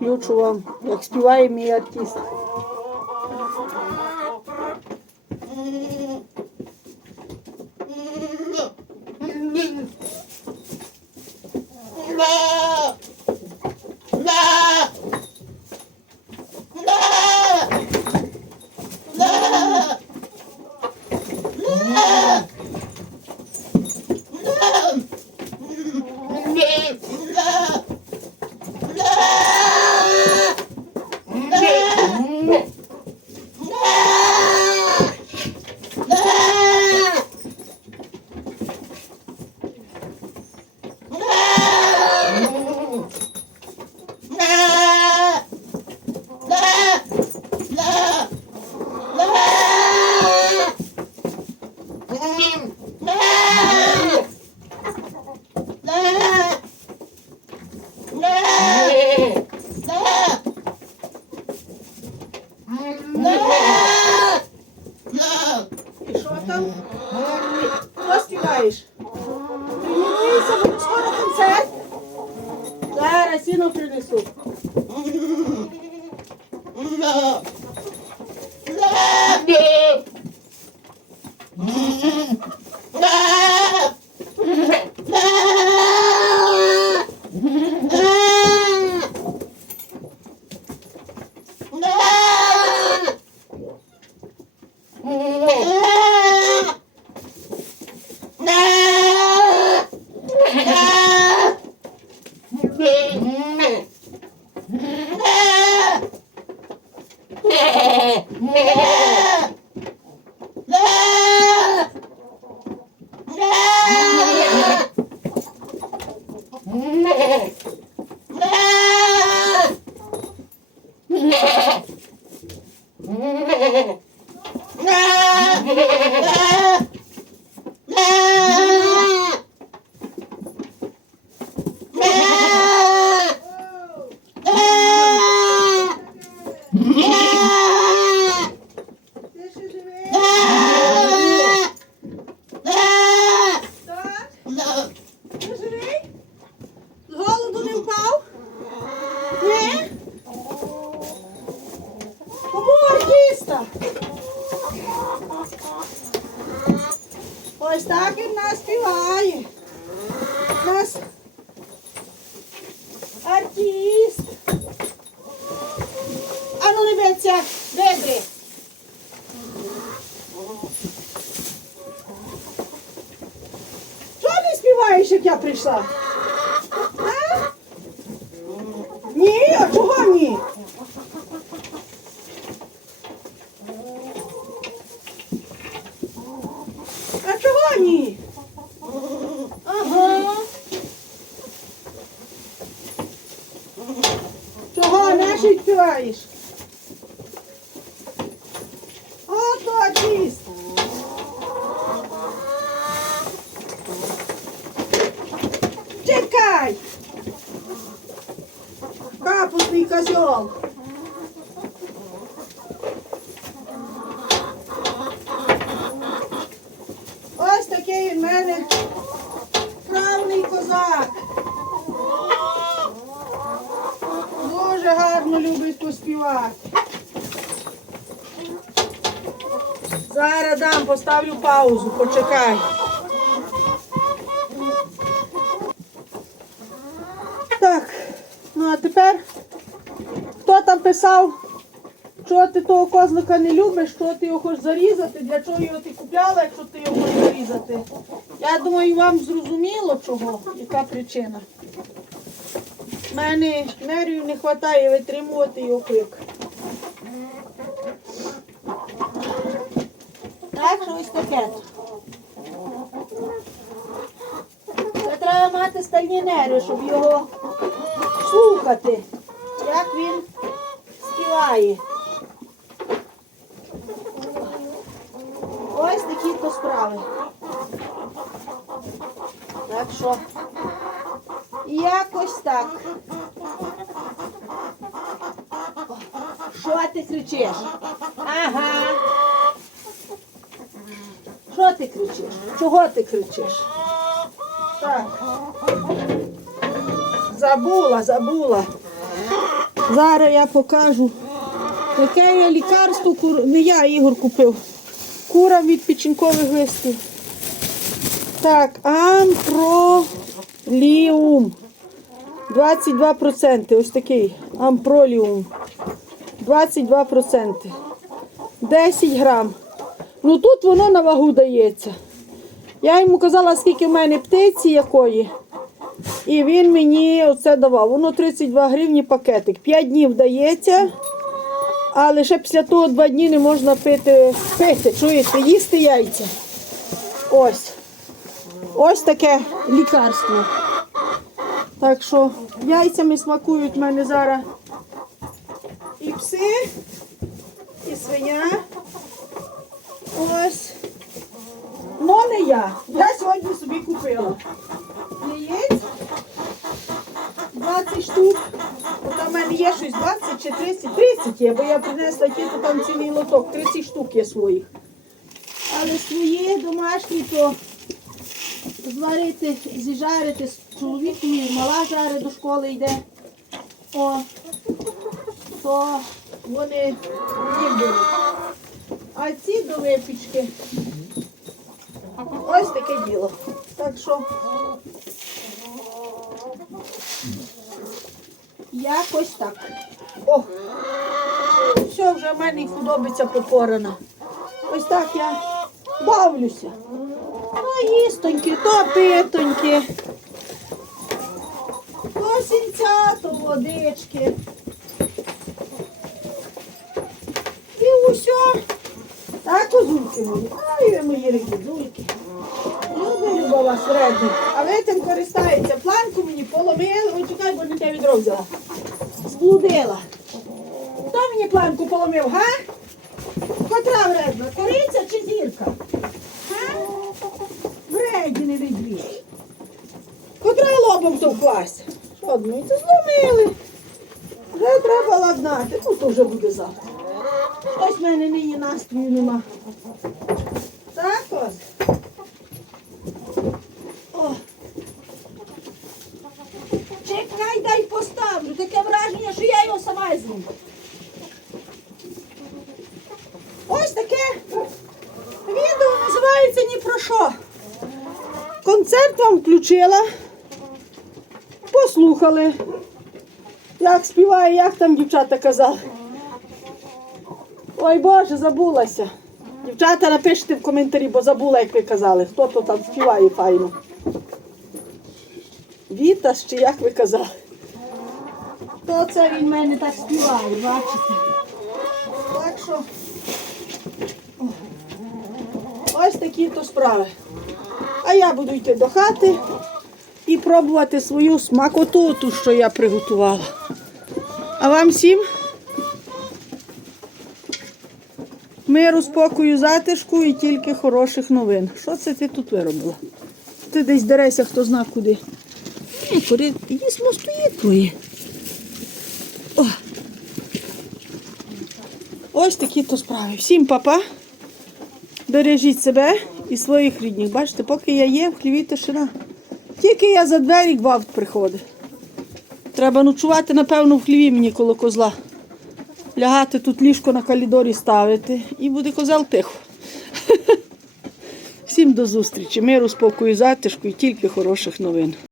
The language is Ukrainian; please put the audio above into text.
включу вам, як співає мій артист. І що там? Що співаєш? Тренуєшся, бо скоро концерт. Зараз сіно принесу. Ти ще живий? Так? Ти живий? З голоду не впав? Ні? Кому артиста? Ось так він нас співає. Нас артист. А ну биться, ведри. Чого не співаєш, як я прийшла? А? Ні, а чого ні? А чого? Ага. Чого? Ото чисто. Чекай! Капусний козьол. Ось такий в мене правний козак. Любить поспівати. Зараз дам, поставлю паузу, почекай. Так, ну а тепер хто там писав, що ти того козлика не любиш, що ти його хочеш зарізати, для чого його ти купляла, якщо ти його хочеш зарізати. Я думаю, вам зрозуміло чого, яка причина. У мене нервів не вистачає витримувати його крик. Так, що ось таке. Це треба мати стальні нерви, щоб його слухати, як він співає. Ось такі то справи. Так що якось так. Що ти кричиш? Ага. Що ти кричиш? Чого ти кричиш? Так. Забула, забула. Зараз я покажу. Яке я лікарство кур... Не я, Ігор купив. Кура від печінкових листів. Так, ампроліум. 22%. Ось такий. Ампроліум. 22%. 10 грам. Ну тут воно на вагу дається. Я йому казала, скільки в мене птиці якої. І він мені оце давав. Воно 32 гривні пакетик. 5 днів дається, а лише після того 2 дні не можна пити, пити, чуєте, їсти яйця. Ось. Ось таке лікарство. Так що яйцями смакують в мене зараз і пси, і свиня. Ось. Ну не я. Я сьогодні собі купила. Яєць 20 штук. Там в мене є щось 20 чи 30, 30 є, бо я принесла тільки там цілий лоток, 30 штук є своїх. Але свої домашні, то зварити, зіжарити з чоловіком, і мала жарить до школи йде. О, то вони їм беруть. А ці до випічки. Ось таке діло. Так що якось так. О! Все, вже в мене худобиця попорана. Ось так я бавлюся. То їстоньки, то питоньки. То сінця, то водички. І усе. Так, козульки мої. Ай, мої регізульки. Люблю люба вас вредник. А ви тим користаєтеся. Планку мені поломили. Ой, чекай, бо не те відро взяла. Зблудила. Хто мені планку поломив, га? Котра вредна? Кориця чи зірка? Га? Вредні не відвій. Котра лобом товклась? Що думаєте, зломили. Вже треба ладнати. Ну, то вже буде завтра. Щось в мене нині настрою нема. Так ось. О. Чекай, дай поставлю. Таке враження, що я його сама зніму. Ось таке відео називається ні про що. Концерт вам включила. Послухали, як співає, як там дівчата казали. Ой Боже, забулася. Дівчата, напишіть в коментарі, бо забула, як ви казали, хто то там співає файно. Вітас чи як ви казали? То це він мене так співає, бачите? Так що ось такі то справи. А я буду йти до хати і пробувати свою смакоту, ту, що я приготувала. А вам всім? Миру, спокою, затишку і тільки хороших новин. Що це ти тут виробила? Ти десь дереся, хто зна куди. Ні, кури, їсмо стоїть твої. О. Ось такі то справи. Всім папа. Бережіть себе і своїх рідних. Бачите, поки я є, в хліві тишина. Тільки я за двері гвалт приходить. Треба ночувати, напевно, в хліві мені коло козла лягати тут ліжко на калідорі ставити і буде козел тихо. Всім до зустрічі, миру, спокою, затишку і тільки хороших новин.